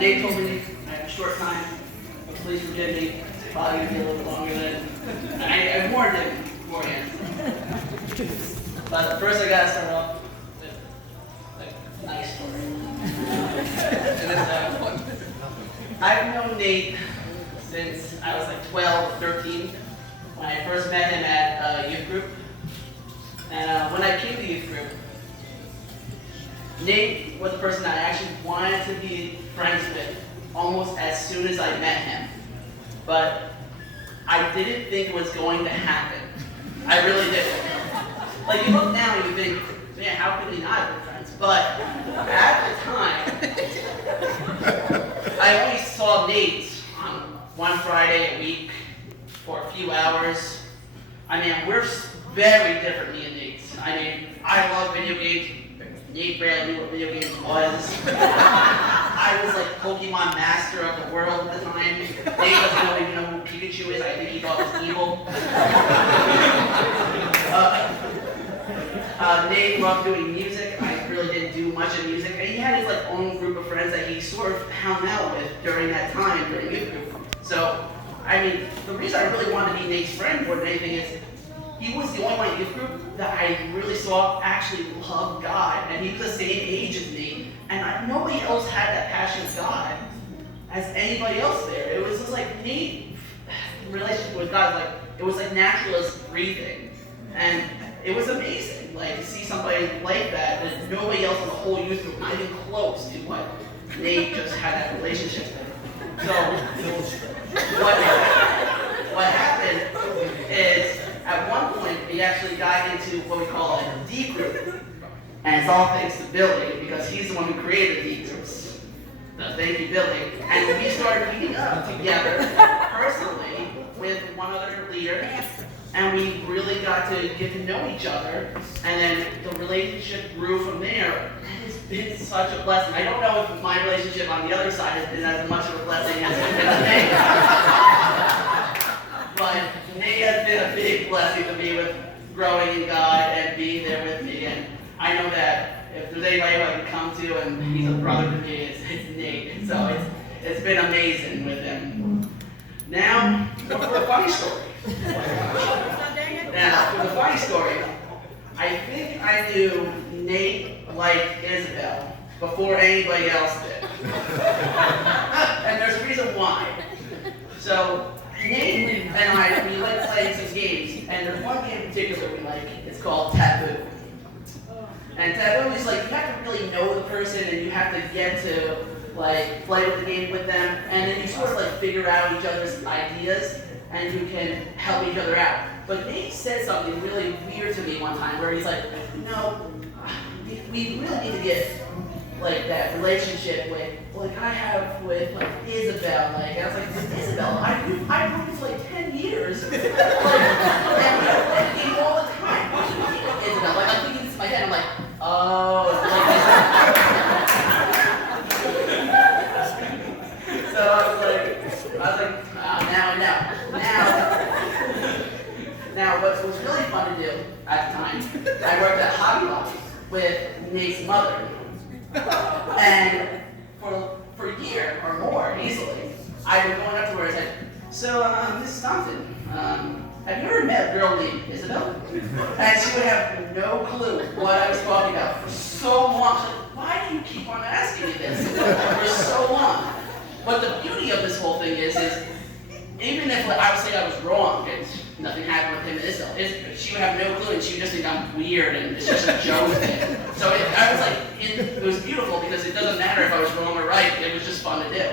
Nate told me I have a short time, but please forgive me. It's probably going to be a little longer than I warned him beforehand. But first I got to start off with a nice story. I've known Nate since I was like 12 or 13 when I first met him at a youth group. And when I came to youth group, Nate was the person that I actually wanted to be friends with almost as soon as I met him. But I didn't think it was going to happen. I really didn't. Like, you look now and you think, man, how could we not have been friends? But at the time, I only saw Nate on one Friday a week for a few hours. I mean, we're very different, me and Nate. I mean, I love video games. Nate barely knew what video games was. I was like Pokemon master of the world at the time. Nate doesn't even know who Pikachu is. I think he thought it was evil. Nate loved doing music. I really didn't do much of music. And he had his like own group of friends that he sort of hung out with during that time during youth group. So, I mean, the reason I really wanted to be Nate's friend more than anything is he was the only one in youth group that I really saw actually love God, and he was the same age as me, and nobody else had that passion of God as anybody else there. It was just like Nate, relationship with God, like it was like natural as breathing, and it was amazing, like to see somebody like that. There's nobody else in the whole youth group, not even close to what Nate just had that relationship with. So what happened is, at one point, we actually got into what we call a D group. And it's all thanks to Billy, because he's the one who created D groups. So thank you, Billy. And we started meeting up together, personally, with one other leader. And we really got to get to know each other. And then the relationship grew from there. And it's been such a blessing. I don't know if my relationship on the other side has been as much of a blessing as it's been today. But Nate has been a big blessing to me with growing in God and being there with me. And I know that if there's anybody who I can come to and he's a brother to me, it's Nate. So it's been amazing with him. Now, for a funny story. Now, for the funny story, I think I knew Nate like Isabel before anybody else did. And there's a reason why. So, Nate and I, we like playing some games, and there's one game in particular we like. It's called Taboo. And Taboo is like, you have to really know the person, and you have to get to like play with the game with them, and then you sort of like figure out each other's ideas, and you can help each other out. But Nate said something really weird to me one time, where he's like, we really need to get like that relationship like I have with like Isabel. Like I was like, with Isabel, I've known her for like 10 years. And we play all the time. Why should we with Isabel? Like I'm thinking this in my head, I'm like, oh, so I was like, now what was really fun to do at the time, I worked at Hobby Lobby with Nate's mother. And for a year or more, easily, I would going up to her and said, so, Mrs. Thompson, have you ever met a girl named Isabel? And she would have no clue what I was talking about for so long. She's like, why do you keep on asking me this for so long? But the beauty of this whole thing is even if I would say I was wrong, because nothing happened with him and Isabel, she would have no clue, and she would just think I'm weird, and it's just a joke thing. So I was like, it was beautiful, because it doesn't matter if I was wrong or right, it was just fun to do.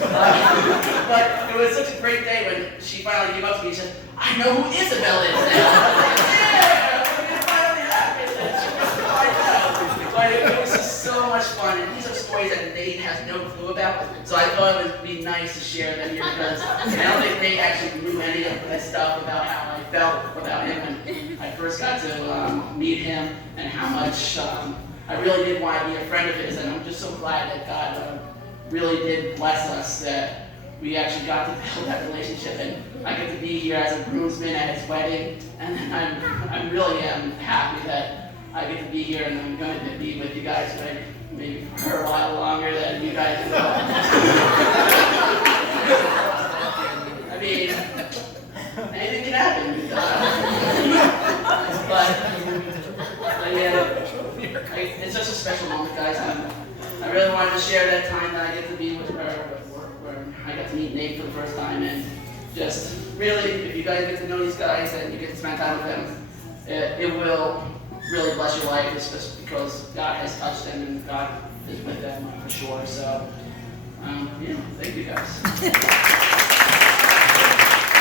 But it was such a great day when she finally came up to me and said, I know who Isabel is now. I was like, yeah, it finally happened. But it was just so much fun, and these are stories that Nate has no clue about, so I thought it would be nice to share them here, because I don't think Nate actually knew any of this stuff about how I felt about him when I first got to meet him, and how much I really did want to be a friend of his, and I'm just so glad that God really did bless us that we actually got to build that relationship, and I get to be here as a groomsman at his wedding, and I really am happy that I get to be here, and I'm going to be with you guys maybe for a while longer than you guys will. anything can happen. But yeah, it's such a special moment, guys. I really wanted to share that time that I get to be with her, where I got to meet Nate for the first time, and just really, if you guys get to know these guys and you get to spend time with them, it will really bless your life, just because God has touched them and God is with them for sure. So, yeah, thank you guys.